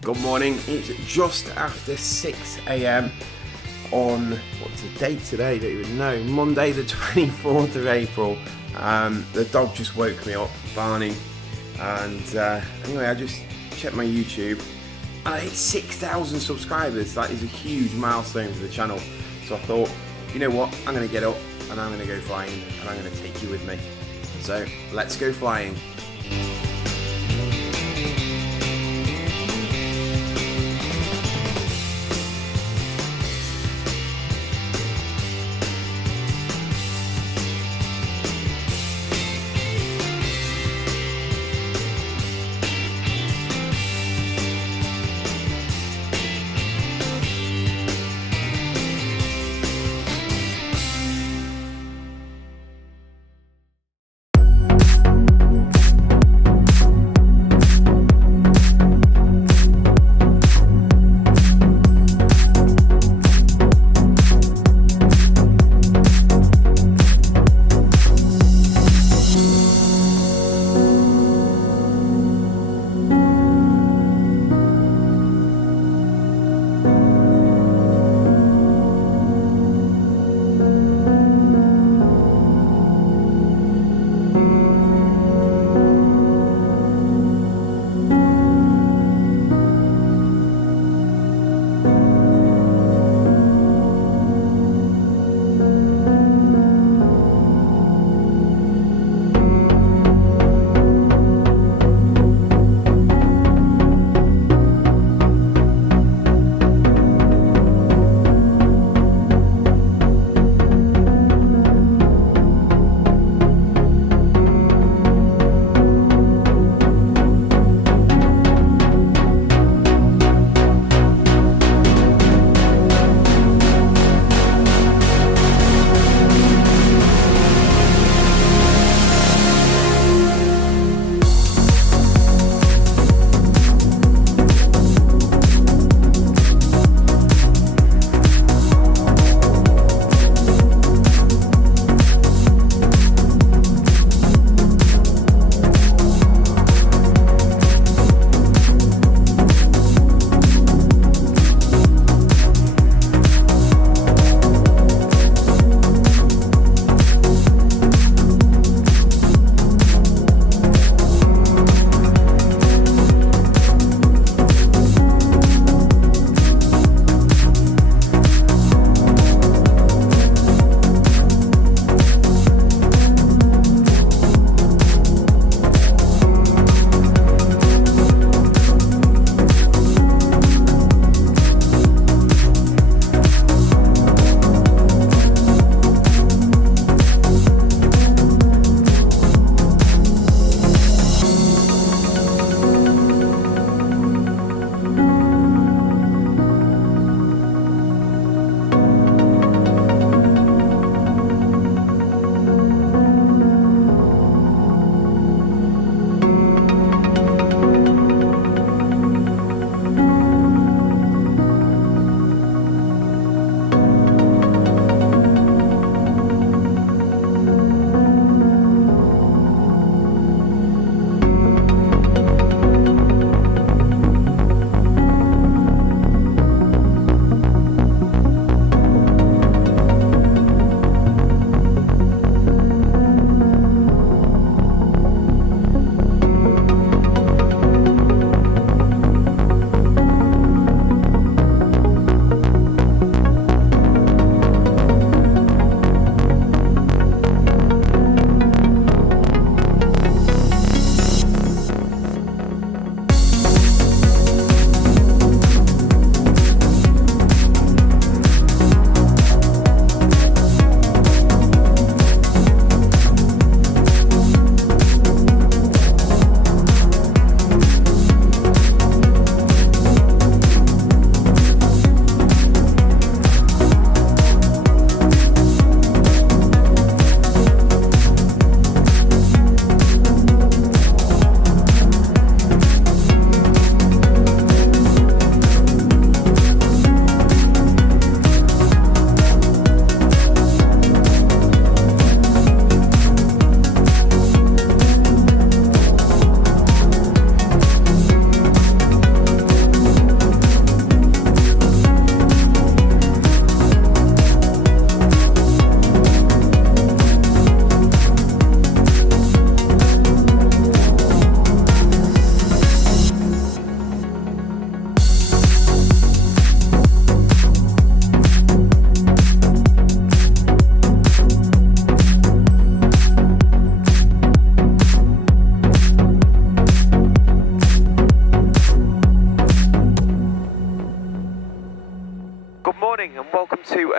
Good morning, it's just after 6 a.m. on, what's the date today, I don't even know, Monday the 24th of April. The dog just woke me up, Barney, and anyway, I just checked my YouTube and I hit 6,000 subscribers. That is a huge milestone for the channel. So I thought, you know what, I'm going to get up and I'm going to go flying and I'm going to take you with me. So let's go flying.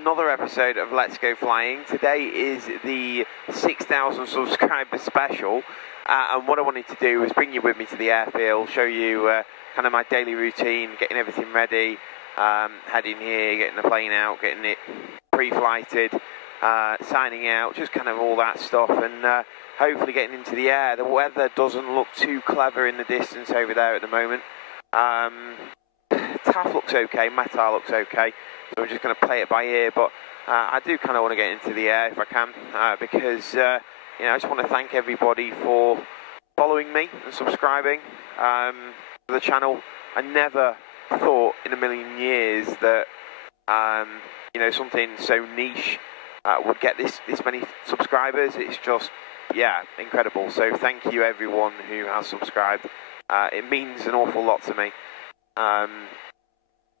another episode of Let's Go Flying. Today is the 6,000 subscriber special, and what I wanted to do was bring you with me to the airfield, show you kind of my daily routine, getting everything ready, heading here, getting the plane out, getting it pre-flighted, signing out, just kind of all that stuff, and hopefully getting into the air. The weather doesn't look too clever in the distance over there at the moment. TAF looks okay, METAR looks okay, so I'm just going to play it by ear, but I do kind of want to get into the air if I can, because I just want to thank everybody for following me and subscribing to the channel. I never thought in a million years that something so niche would get this many subscribers. It's just, yeah, incredible. So thank you everyone who has subscribed. It means an awful lot to me.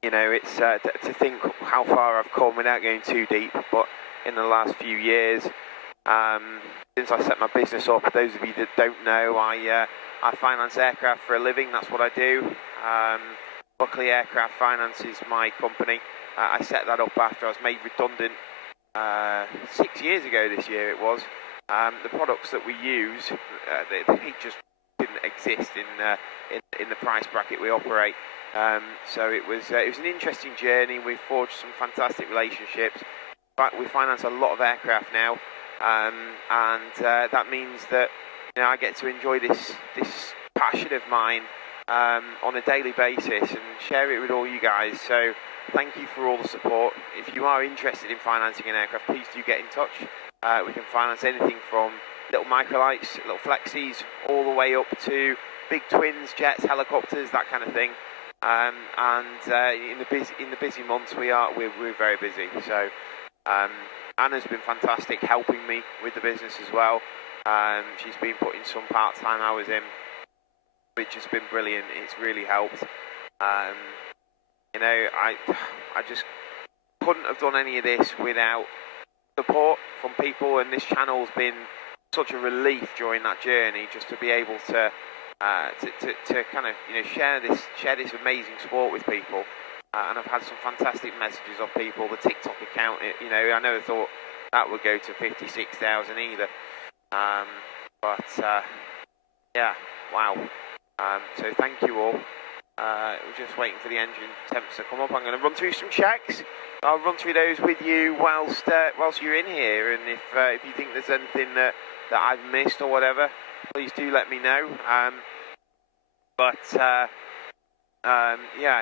It's to think how far I've come without going too deep, but in the last few years, since I set my business up, for those of you that don't know, I finance aircraft for a living. That's what I do. Buckley Aircraft Finance is my company. I set that up after I was made redundant 6 years ago this year it was. The products that we use, they just didn't exist in the price bracket we operate. So it was an interesting journey. We forged some fantastic relationships. But we finance a lot of aircraft now, and that means that I get to enjoy this passion of mine on a daily basis and share it with all you guys. So thank you for all the support. If you are interested in financing an aircraft, please do get in touch. We can finance anything from little microlights, little flexies, all the way up to big twins, jets, helicopters, that kind of thing. In the busy months, we're very busy. So Anna's been fantastic helping me with the business as well. She's been putting some part-time hours in, which has been brilliant. It's really helped. I just couldn't have done any of this without support from people, and this channel's been such a relief during that journey, just to be able to kind of share this amazing sport with people. And I've had some fantastic messages of people. The TikTok account, I never thought that would go to 56,000 either. Yeah, wow. So thank you all. We're just waiting for the engine temps to come up. I'm going to run through some checks. I'll run through those with you whilst you're in here, and if you think there's anything that I've missed or whatever, please do let me know.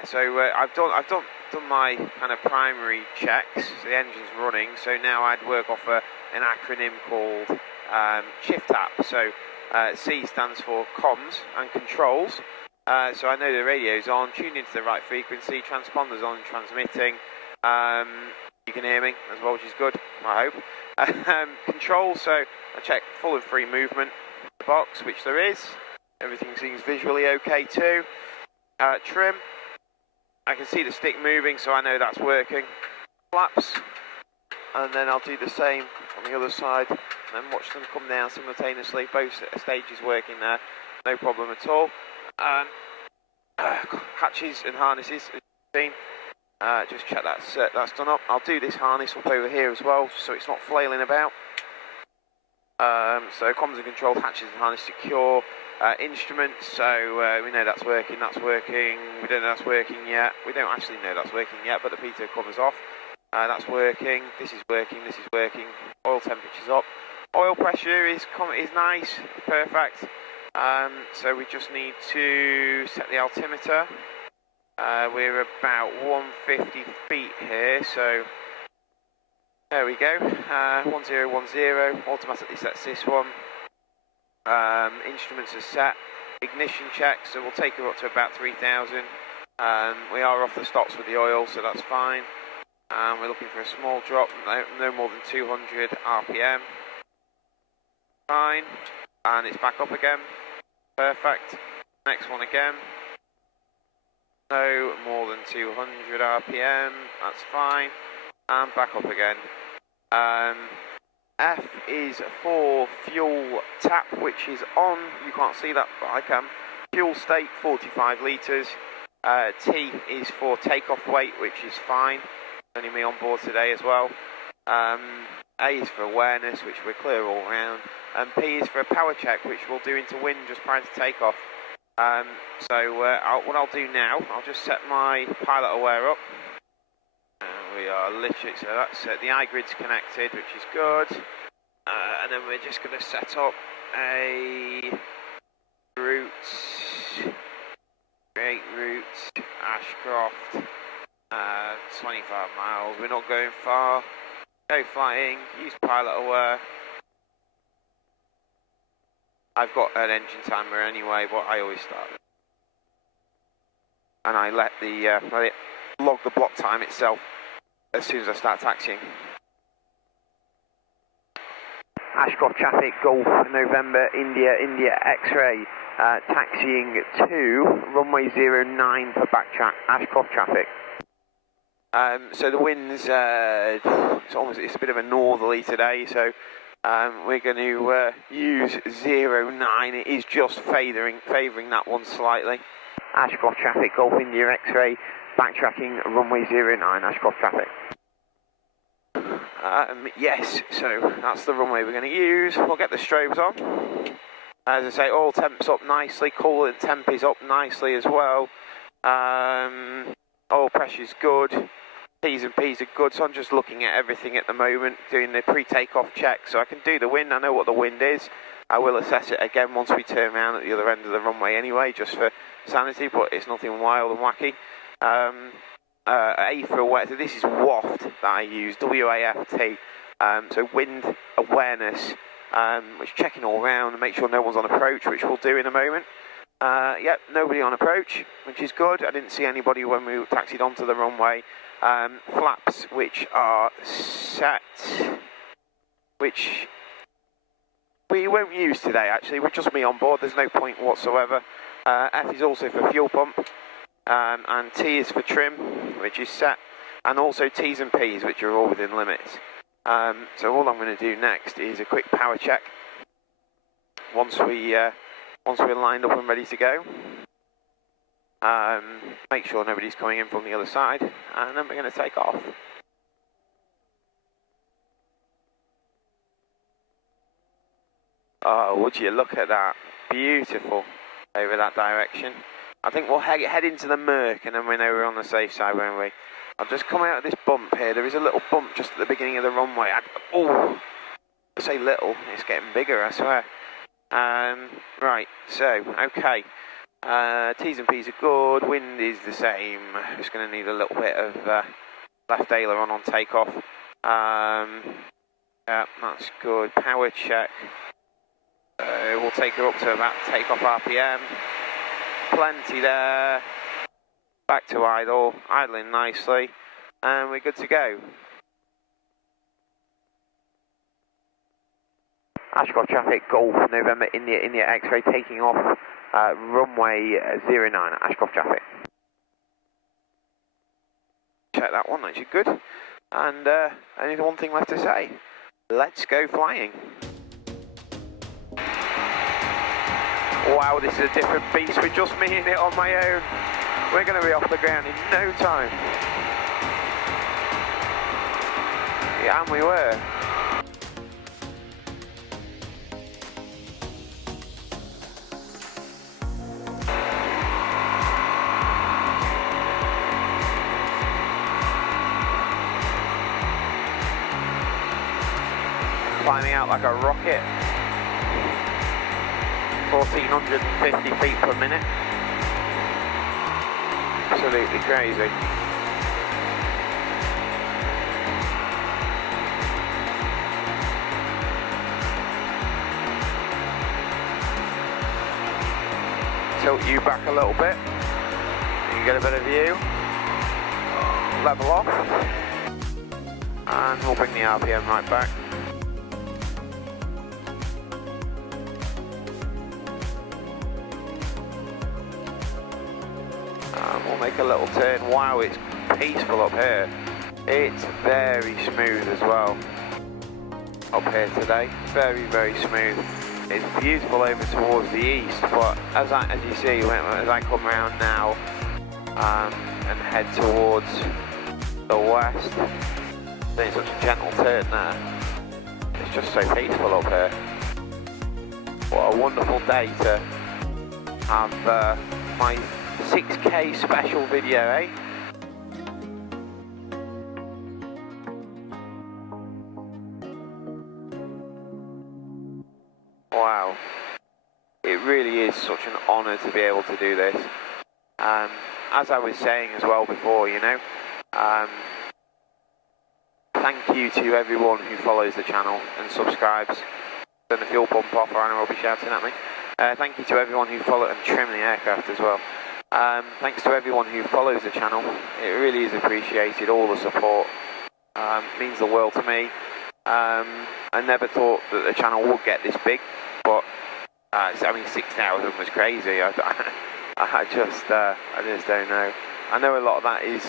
So I've done my kind of primary checks. So the engine's running, so now I'd work off an acronym called SHIFT-AP. So C stands for comms and controls. So I know the radio's on, tuned into the right frequency, transponder's on, transmitting. You can hear me as well, which is good, I hope. Control, so I check full and free movement, the box, which there is. Everything seems visually okay too. Trim, I can see the stick moving, so I know that's working. Flaps, and then I'll do the same on the other side, and then watch them come down simultaneously. Both stages working there, no problem at all. Hatches and harnesses, as you've seen. Just check that's done up. I'll do this harness up over here as well, so it's not flailing about. So comms and control, hatches and harness secure. Instruments, so we know that's working, we don't know that's working yet, we don't actually know that's working yet, but the pitot cover's off. That's working, this is working, oil temperature's up. Oil pressure is nice, perfect. So we just need to set the altimeter. We're about 150 feet here, so there we go. 1010, automatically sets this one. Instruments are set. Ignition check, so we'll take her up to about 3,000. We are off the stops with the oil, so that's fine. We're looking for a small drop, no more than 200 RPM. Fine. And it's back up again. Perfect. Next one again. No more than 200 RPM. That's fine. And back up again. F is for fuel tap, which is on. You can't see that, but I can. Fuel state, 45 litres. T is for takeoff weight, which is fine. Only me on board today as well. A is for awareness, which we're clear all round, and P is for a power check, which we'll do into wind just prior to takeoff. What I'll do now, I'll just set my pilot aware up. We are literally, so that's the iGrid's connected, which is good. And then we're just going to set up a route, create route, Ashcroft, 25 miles. We're not going far. Go flying, use pilot aware. I've got an engine timer anyway, but I always start. And I let it log the block time itself as soon as I start taxiing. Ashcroft traffic, Golf, November, India, India, X-ray, taxiing to runway 09 for backtrack, Ashcroft traffic. So the wind's, it's a bit of a northerly today, so we're going to use 09. It is just favouring that one slightly. Ashcroft traffic, Golf, India, X-ray, backtracking, runway 09, Ashcroft traffic. Yes, so that's the runway we're going to use. We'll get the strobes on. As I say, oil temp's up nicely, coolant temp is up nicely as well. Oil pressure's good. T's and P's are good, so I'm just looking at everything at the moment, doing the pre-takeoff check, so I can do the wind. I know what the wind is. I will assess it again once we turn around at the other end of the runway anyway, just for sanity, but it's nothing wild and wacky. A for aware, so this is WAFT that I use, W-A-F-T, so wind awareness, which is checking all around and make sure no one's on approach, which we'll do in a moment. Yep, nobody on approach, which is good. I didn't see anybody when we taxied onto the runway. Flaps which are set, which we won't use today actually, we're just me on board, there's no point whatsoever. F is also for fuel pump, and T is for trim, which is set, and also T's and P's, which are all within limits. So all I'm going to do next is a quick power check once we're lined up and ready to go. Make sure nobody's coming in from the other side, and then we're going to take off. Oh, would you look at that? Beautiful over that direction. I think we'll head into the murk, and then we know we're on the safe side, won't we? I'll just come out of this bump here. There is a little bump just at the beginning of the runway. I say little, it's getting bigger, I swear. Right, so, okay. T's and P's are good, wind is the same. Just going to need a little bit of left aileron on takeoff. Yeah, that's good. Power check. We'll take her up to about takeoff RPM. Plenty there. Back to idle, idling nicely, and we're good to go. Ashcroft traffic, Golf, November, India, India, X-ray, taking off runway 09, Ashcroft traffic. Check that one, actually good. And only one thing left to say. Let's go flying. Wow, this is a different beast with just me in it on my own. We're going to be off the ground in no time. Yeah, and we were. Climbing out like a rocket. 1,450 feet per minute. Absolutely crazy. Tilt you back a little bit. You can get a better view. Level off. And we'll bring the RPM right back. We'll make a little turn. Wow, it's peaceful up here. It's very smooth as well up here today. Very, very smooth. It's beautiful over towards the east, but as you see, as I come around now and head towards the west. Doing such a gentle turn there. It's just so peaceful up here. What a wonderful day to have my 6K special video, eh? Wow. It really is such an honour to be able to do this. As I was saying as well before, you know, thank you to everyone who follows the channel and subscribes. Turn the fuel pump off or anyone will be shouting at me. Thank you to everyone who follows and trim the aircraft as well. Thanks to everyone who follows the channel. It really is appreciated, all the support. Means the world to me. I never thought that the channel would get this big, but I mean 6,000 was crazy. I just don't know. I know a lot of that is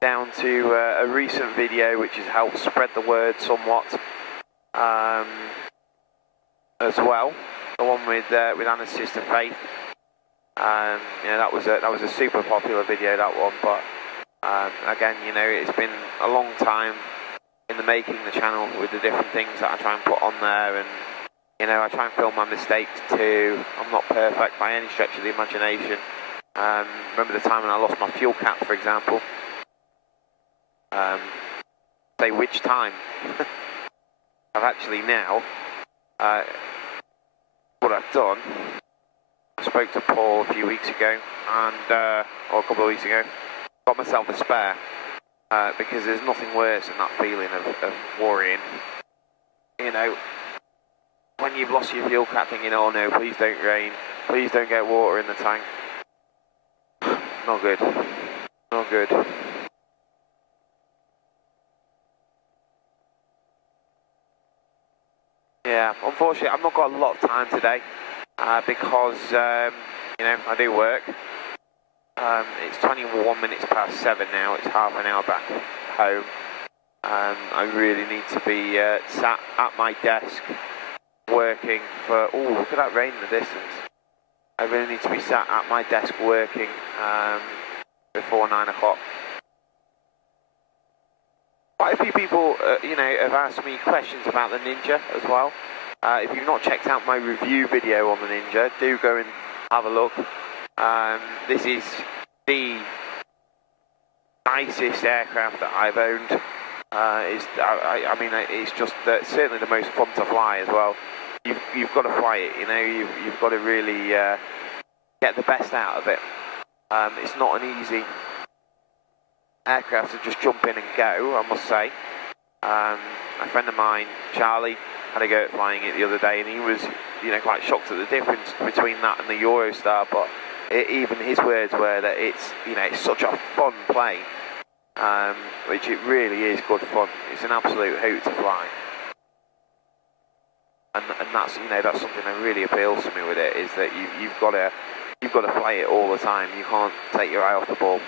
down to a recent video which has helped spread the word somewhat as well. The one with Anna's sister Faith. You know, that was a super popular video, that one. But again, you know, it's been a long time in the making, the channel, with the different things that I try and put on there, and you know, I try and film my mistakes too. I'm not perfect by any stretch of the imagination. Remember the time when I lost my fuel cap, for example? Say which time? I've actually now, what I've done, I spoke to Paul a few weeks ago, and or a couple of weeks ago, got myself a spare, because there's nothing worse than that feeling of worrying. You know, when you've lost your fuel cap thinking, oh no, please don't rain, please don't get water in the tank. Not good. Not good. Yeah, unfortunately I've not got a lot of time today, because, you know, I do work. It's 21 minutes past 7 now, it's half an hour back home. I really need to be sat at my desk working for, oh, look at that rain in the distance. I really need to be sat at my desk working before 9 o'clock. Quite a few people, you know, have asked me questions about the Nynja as well. If you've not checked out my review video on the Nynja, do go and have a look. This is the nicest aircraft that I've owned. I mean, it's just certainly the most fun to fly as well. You've got to fly it, you know. You've got to really get the best out of it. It's not an easy aircraft to just jump in and go, I must say. A friend of mine, Charlie, had a go at flying it the other day, and he was, you know, quite shocked at the difference between that and the Eurostar. But even his words were that it's, you know, it's such a fun plane, which it really is good fun. It's an absolute hoot to fly, and that's, you know, that's something that really appeals to me with it, is that you've got to fly it all the time. You can't take your eye off the ball.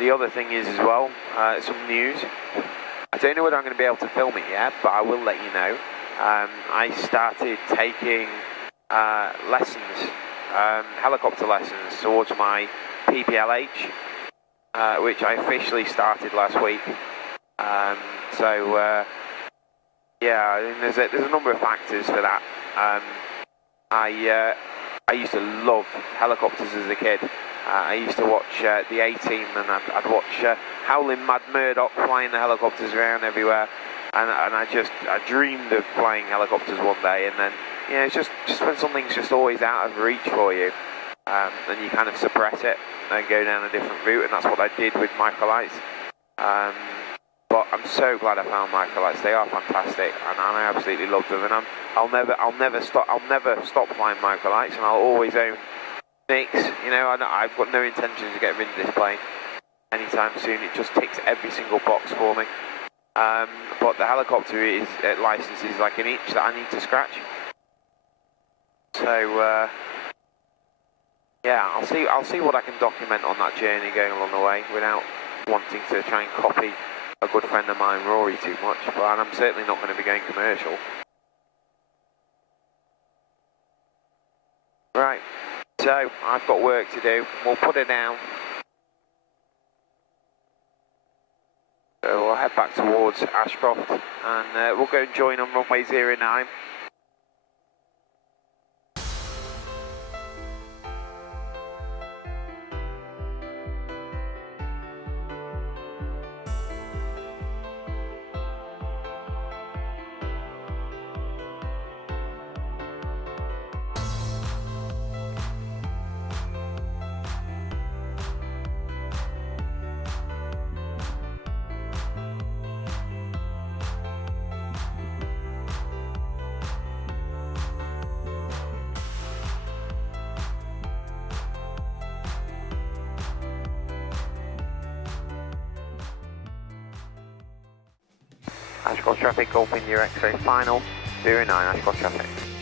The other thing is as well, some news. I don't know whether I'm going to be able to film it yet, but I will let you know. I started taking lessons, helicopter lessons towards my PPLH, which I officially started last week. Yeah, I mean, there's a number of factors for that. I used to love helicopters as a kid. I used to watch the A-Team, and I'd watch Howling Mad Murdoch flying the helicopters around everywhere, and I dreamed of flying helicopters one day. And then, you know, it's just when something's just always out of reach for you, and you kind of suppress it and go down a different route, and that's what I did with microlights. But I'm so glad I found microlights. They are fantastic, and I absolutely love them. And I'll never stop flying microlights, and I'll always own 6. You know, I've got no intention to get rid of this plane anytime soon. It just ticks every single box for me. But the helicopter license is like an itch that I need to scratch. So yeah, I'll see what I can document on that journey going along the way without wanting to try and copy a good friend of mine, Rory, too much. But I'm certainly not going to be going commercial. Right. So, I've got work to do. We'll put her down, So we'll head back towards Ashcroft and we'll go and join on runway 09. Ashcroft traffic, Golf India X-ray final, 09 Ashcroft traffic.